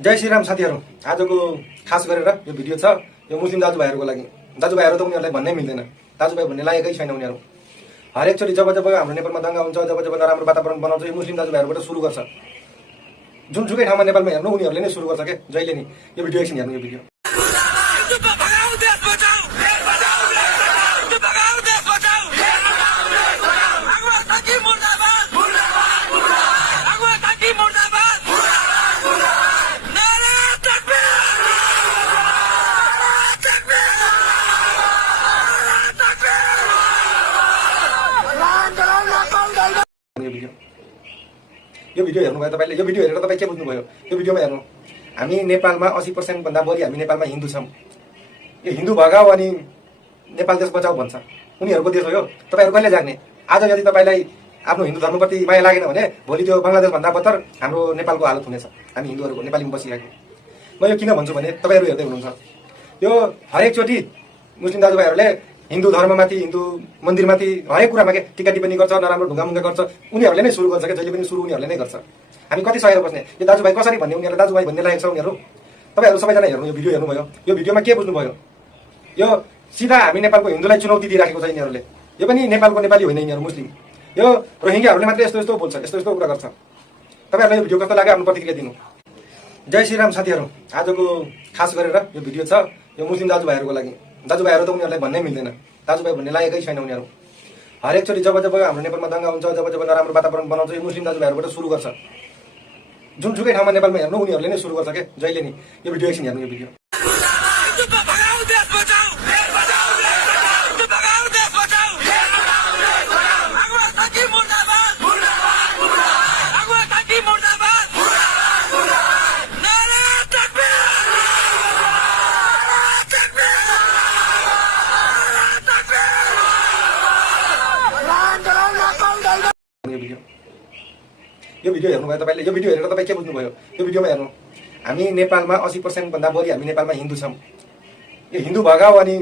जय श्रीराम साथीहरू, आजको खास गरेर यो भिडियो छ यो मुस्लिम दाजुभाइहरूको लागि। दाजुभाइहरू त उनीहरूलाई भन्नै मिल्दैन, दाजुभाइ भन्ने लागेकै छैन उनीहरू। हरेकचोटि जब जब हाम्रो नेपालमा दङ्गा हुन्छ, जब जब नराम्रो वातावरण बनाउँछ, यो मुस्लिम दाजुभाइहरूबाट सुरु गर्छ। जुनसुकै ठाउँमा नेपालमा हेर्नु उनीहरूले नै सुरु गर्छ के जहिले नि। यो भिडियो एकछिन हेर्नु, यो भिडियो। यो भिडियो हेर्नुभयो तपाईँले? यो भिडियो हेरेर तपाईँ के बुझ्नुभयो? यो भिडियोमा हेर्नु, हामी नेपालमा 80% भन्दा बढी हामी नेपालमा हिन्दू छौँ। यो हिन्दू भगाऊ अनि नेपाल देश बचाऊ भन्छ, उनीहरूको देश हो यो। तपाईँहरू कहिले जाग्ने? आज यदि तपाईँलाई आफ्नो हिन्दू धर्मप्रति माया लागेन भने भोलि त्यो बङ्गलादेशभन्दा बत्तर हाम्रो नेपालको हालत हुनेछ। हामी हिन्दूहरूको नेपालीमा बसिरहेको। म यो किन भन्छु भने तपाईँहरू हेर्दै हुनुहुन्छ, यो हरेकचोटि मुस्लिम दाजुभाइहरूले हिन्दू धर्ममाथि, हिन्दू मन्दिरमाथि हरेक कुरामा के टिका टिप्पणी गर्छ, नराम्रो ढुङ्गामुङ्गा गर्छ। उनीहरूले नै सुरु गर्छ क्या, जहिले पनि सुरु उनीहरूले नै गर्छ। हामी कति सहेर बस्ने? यो दाजुभाइ कसरी भन्ने? उनीहरूलाई दाजुभाइ भन्ने लागेको छ उनीहरू। तपाईँहरू सबैजना हेर्नु, यो भिडियो हेर्नुभयो? यो भिडियोमा के बुझ्नुभयो? यो सिधा हामी नेपालको हिन्दूलाई चुनौती दिइराखेको छ यिनीहरूले। यो पनि नेपालको नेपाली होइन, यिनीहरू मुस्लिम। यो रोहिङ्ग्याहरूले मात्रै यस्तो यस्तो बोल्छ, यस्तो यस्तो कुरा गर्छ। तपाईँहरूलाई यो भिडियो कस्तो लाग्यो आफ्नो प्रतिक्रिया दिनु। जय श्रीराम साथीहरू, आजको खास गरेर यो भिडियो छ यो मुस्लिम दाजुभाइहरूको लागि। दाजुभाइहरू त उनीहरूलाई भन्नै मिल्दैन, दाजुभाइ भन्ने लागेकै छैन उनीहरू। हरेकचोटि जब जब हाम्रो नेपालमा दङ्गा हुन्छ, जब जब नराम्रो वातावरण बनाउँछ, यो मुस्लिम दाजुभाइहरूबाट सुरु गर्छ। जुनसुकै ठाउँमा नेपालमा हेर्नु उनीहरूले नै सुरु गर्छ के जहिले नि। यो भिडियो एकछिन हेर्नु, यो भिडियो। यो भिडियो हेर्नुभयो तपाईँले? यो भिडियो हेरेर तपाईँ के बुझ्नुभयो? यो भिडियोमा हेर्नु, हामी नेपालमा 80% भन्दा बढी हामी नेपालमा हिन्दू छौँ। यो हिन्दू भगाऊ अनि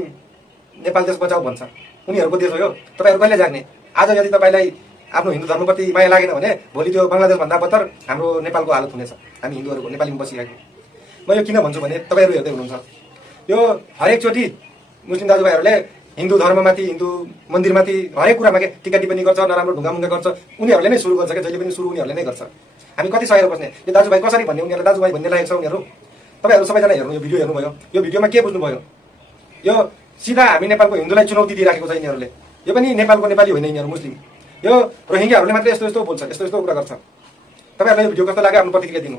नेपाल देश बचाऊ भन्छ, उनीहरूको देश हो यो। तपाईँहरू कहिले जाग्ने? आज यदि तपाईँलाई आफ्नो हिन्दू धर्मप्रति माया लागेन भने भोलि त्यो बङ्गलादेशभन्दा बत्तर हाम्रो नेपालको हालत हुनेछ। हामी हिन्दूहरूको नेपालीमा बसिरहेको। म यो किन भन्छु भने तपाईँहरू हेर्दै हुनुहुन्छ, यो हरेकचोटि मुस्लिम दाजुभाइहरूले हिन्दू धर्ममाथि, हिन्दू मन्दिरमाथि हरेक कुरामा के टिका टिप्पणी गर्छ, नराम्रो ढुङ्गामुङ्गा गर्छ। उनीहरूले नै सुरु गर्छ क्या, जहिले पनि सुरु उनीहरूले नै गर्छ। हामी कति सहेर बस्ने? यो दाजुभाइ कसरी भन्ने? उनीहरूलाई दाजुभाइ भन्ने लागेको छ उनीहरू। तपाईँहरू सबैजना हेर्नु, यो भिडियो हेर्नुभयो? यो भिडियोमा के बुझ्नुभयो? यो सिधा हामी नेपालको हिन्दूलाई चुनौती दिइराखेको छ यिनीहरूले। यो पनि नेपालको नेपाली होइन, यिनीहरू मुस्लिम। यो रोहिङ्ग्याहरूले मात्रै यस्तो यस्तो बोल्छ, यस्तो यस्तो कुरा गर्छ। तपाईँहरूलाई यो भिडियो कस्तो लाग्यो आफ्नो प्रतिक्रिया दिनु।